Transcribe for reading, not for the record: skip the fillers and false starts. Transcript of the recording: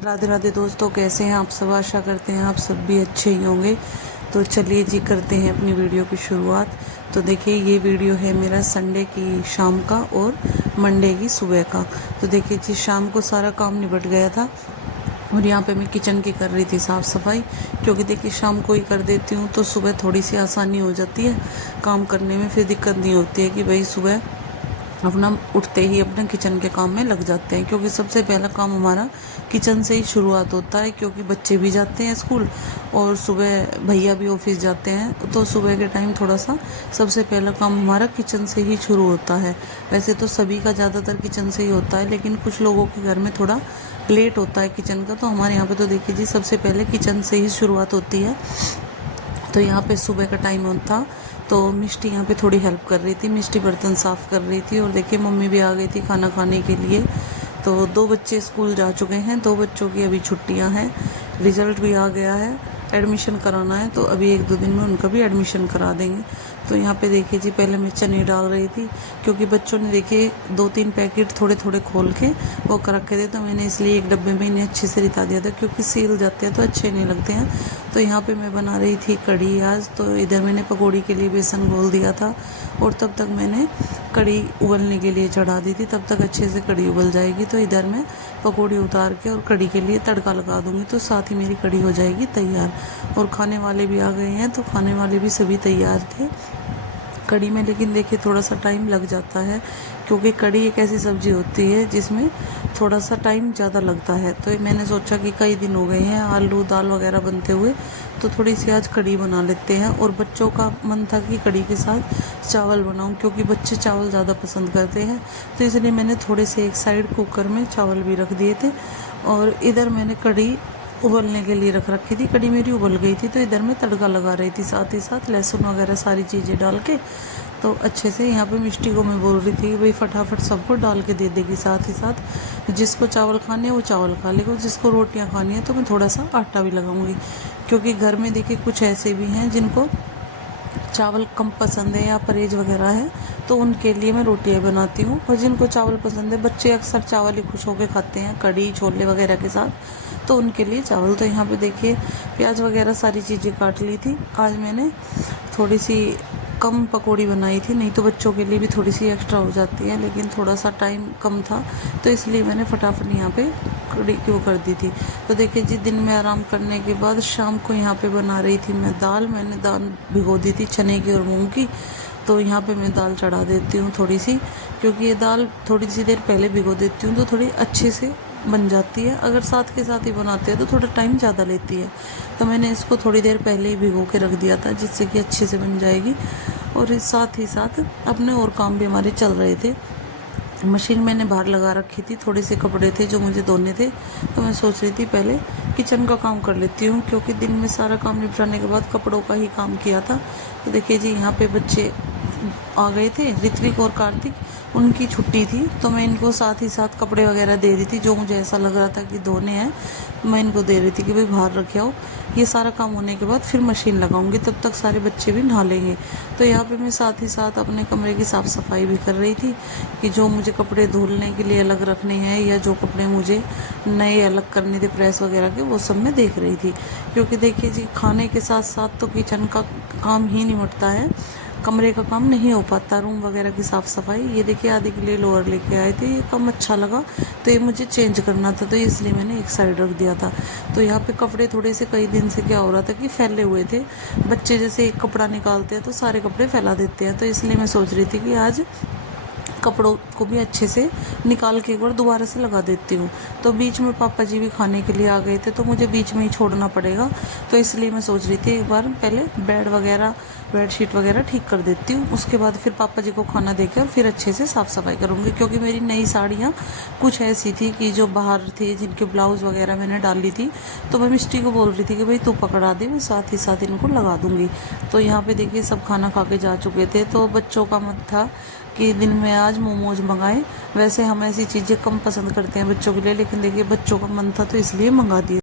राधे राधे दोस्तों, कैसे हैं आप सब। आशा करते हैं आप सब भी अच्छे ही होंगे। तो चलिए जी, करते हैं अपनी वीडियो की शुरुआत। तो देखिए, ये वीडियो है मेरा संडे की शाम का और मंडे की सुबह का। तो देखिए जी, शाम को सारा काम निपट गया था और यहाँ पे मैं किचन की कर रही थी साफ़ सफाई, क्योंकि देखिए शाम को ही कर देती हूँ तो सुबह थोड़ी सी आसानी हो जाती है काम करने में। फिर दिक्कत नहीं होती है कि भाई सुबह अपना उठते ही अपने किचन के काम में लग जाते हैं, क्योंकि सबसे पहला काम हमारा किचन से ही शुरुआत होता है। क्योंकि बच्चे भी जाते हैं स्कूल और सुबह भैया भी ऑफिस जाते हैं, तो सुबह के टाइम थोड़ा सा सबसे पहला काम हमारा किचन से ही शुरू होता है। वैसे तो सभी का ज़्यादातर किचन से ही होता है, लेकिन कुछ लोगों के घर में थोड़ा लेट होता है किचन का। तो हमारे यहाँ पे तो देखिए जी, सबसे पहले किचन से ही शुरुआत होती है। तो यहाँ पे सुबह का टाइम था तो मिष्टी यहाँ पे थोड़ी हेल्प कर रही थी। मिष्टी बर्तन साफ़ कर रही थी और देखिए मम्मी भी आ गई थी खाना खाने के लिए। तो 2 बच्चे स्कूल जा चुके हैं, 2 बच्चों की अभी छुट्टियां हैं, रिज़ल्ट भी आ गया है, एडमिशन कराना है, तो अभी 1-2 दिन में उनका भी एडमिशन करा देंगे। तो यहाँ पे देखिए जी, पहले मैं चने डाल रही थी, क्योंकि बच्चों ने देखिए 2-3 पैकेट थोड़े थोड़े खोल के वो कर रखे थे, तो मैंने इसलिए एक डब्बे में इन्हें अच्छे से रिता दिया था, क्योंकि सील जाते हैं तो अच्छे नहीं लगते हैं। तो यहाँ पे मैं बना रही थी कढ़ी आज। तो इधर मैंने पकौड़ी के लिए बेसन घोल दिया था और तब तक मैंने कढ़ी उबलने के लिए चढ़ा दी थी। तब तक अच्छे से कढ़ी उबल जाएगी तो इधर मैं पकौड़ी उतार के और कढ़ी के लिए तड़का लगा दूंगी, तो साथ ही मेरी कढ़ी हो जाएगी तैयार। और खाने वाले भी आ गए हैं, तो खाने वाले भी सभी तैयार थे कढ़ी में। लेकिन देखिए थोड़ा सा टाइम लग जाता है, क्योंकि कढ़ी एक ऐसी सब्ज़ी होती है जिसमें थोड़ा सा टाइम ज़्यादा लगता है। तो मैंने सोचा कि कई दिन हो गए हैं आलू दाल वगैरह बनते हुए, तो थोड़ी सी आज कढ़ी बना लेते हैं। और बच्चों का मन था कि कढ़ी के साथ चावल बनाऊं, क्योंकि बच्चे चावल ज़्यादा पसंद करते हैं। तो इसलिए मैंने थोड़े से एक साइड कुकर में चावल भी रख दिए थे और इधर मैंने कढ़ी उबलने के लिए रख रखी थी। कढ़ी मेरी उबल गई थी, तो इधर मैं तड़का लगा रही थी, साथ ही साथ लहसुन वगैरह सारी चीज़ें डाल के। तो अच्छे से यहाँ पे मिष्टी को मैं बोल रही थी कि भाई फटाफट सबको डाल के दे देगी। साथ ही साथ जिसको चावल खाने हैं वो चावल खा लेगा, जिसको रोटियाँ खानी है तो मैं थोड़ा सा आटा भी लगाऊंगी, क्योंकि घर में देखिए कुछ ऐसे भी हैं जिनको चावल कम पसंद है या परहेज वगैरह है, तो उनके लिए मैं रोटियां बनाती हूँ। और जिनको चावल पसंद है, बच्चे अक्सर चावल ही खुश होकर खाते हैं कढ़ी छोले वगैरह के साथ, तो उनके लिए चावल। तो यहाँ पे देखिए प्याज वगैरह सारी चीज़ें काट ली थी। आज मैंने थोड़ी सी कम पकौड़ी बनाई थी, नहीं तो बच्चों के लिए भी थोड़ी सी एक्स्ट्रा हो जाती है, लेकिन थोड़ा सा टाइम कम था तो इसलिए मैंने फटाफट यहाँ पे कढ़ी क्यों कर दी थी। तो देखिए जी, दिन में आराम करने के बाद शाम को यहाँ पे बना रही थी मैं दाल। मैंने दाल भिगो दी थी चने की और मूंग की, तो यहाँ पे मैं दाल चढ़ा देती हूँ थोड़ी सी, क्योंकि ये दाल थोड़ी सी देर पहले भिगो देती हूँ तो थोड़ी अच्छे से बन जाती है। अगर साथ के साथ ही बनाते हैं तो थोड़ा टाइम ज़्यादा लेती है, तो मैंने इसको थोड़ी देर पहले ही भिगो के रख दिया था, जिससे कि अच्छे से बन जाएगी। और साथ ही साथ अपने और काम भी हमारे चल रहे थे। मशीन मैंने बाहर लगा रखी थी, थोड़े से कपड़े थे जो मुझे धोने थे, तो मैं सोच रही थी पहले किचन का काम कर लेती हूँ, क्योंकि दिन में सारा काम निपटाने के बाद कपड़ों का ही काम किया था। तो देखिए जी, यहाँ पे बच्चे आ गए थे, ऋत्विक और कार्तिक, उनकी छुट्टी थी, तो मैं इनको साथ ही साथ कपड़े वगैरह दे रही थी जो मुझे ऐसा लग रहा था कि धोने हैं, मैं इनको दे रही थी कि भाई बाहर रखे आओ। ये सारा काम होने के बाद फिर मशीन लगाऊंगी, तब तक सारे बच्चे भी नहा लेंगे। तो यहाँ पे मैं साथ ही साथ अपने कमरे की साफ़ सफाई भी कर रही थी, कि जो मुझे कपड़े धुलने के लिए अलग रखने हैं या जो कपड़े मुझे नए अलग करने थे प्रेस वगैरह के, वो सब मैं देख रही थी। क्योंकि देखिए जी, खाने के साथ साथ तो किचन का काम ही निपटता है, कमरे का काम नहीं हो पाता, रूम वगैरह की साफ़ सफाई। ये देखिए आदि के लिए लोअर लेके आए थे, ये कम अच्छा लगा तो ये मुझे चेंज करना था, तो इसलिए मैंने एक साइड रख दिया था। तो यहाँ पे कपड़े थोड़े से कई दिन से क्या हो रहा था कि फैले हुए थे। बच्चे जैसे एक कपड़ा निकालते हैं तो सारे कपड़े फैला देते हैं, तो इसलिए मैं सोच रही थी कि आज कपड़ों को भी अच्छे से निकाल के एक बार दोबारा से लगा देती हूँ। तो बीच में पापा जी भी खाने के लिए आ गए थे, तो मुझे बीच में ही छोड़ना पड़ेगा, तो इसलिए मैं सोच रही थी एक बार पहले बेड वगैरह बेडशीट वगैरह ठीक कर देती हूँ, उसके बाद फिर पापा जी को खाना देकर फिर अच्छे से साफ़ सफाई करूँगी। क्योंकि मेरी नई साड़ियाँ कुछ ऐसी थी कि जो बाहर थे, जिनके ब्लाउज़ वगैरह मैंने डाली थी, तो मैं मिष्टी को बोल रही थी कि भाई तू पकड़ा दे, मैं साथ ही साथ इनको लगा दूँगी। तो यहाँ पे देखिए सब खाना खा के जा चुके थे, तो बच्चों का मन था कि दिन में आज मोमोज मंगाए। वैसे हम ऐसी चीज़ें कम पसंद करते हैं बच्चों के लिए, लेकिन देखिए बच्चों का मन था तो इसलिए मंगा दिए।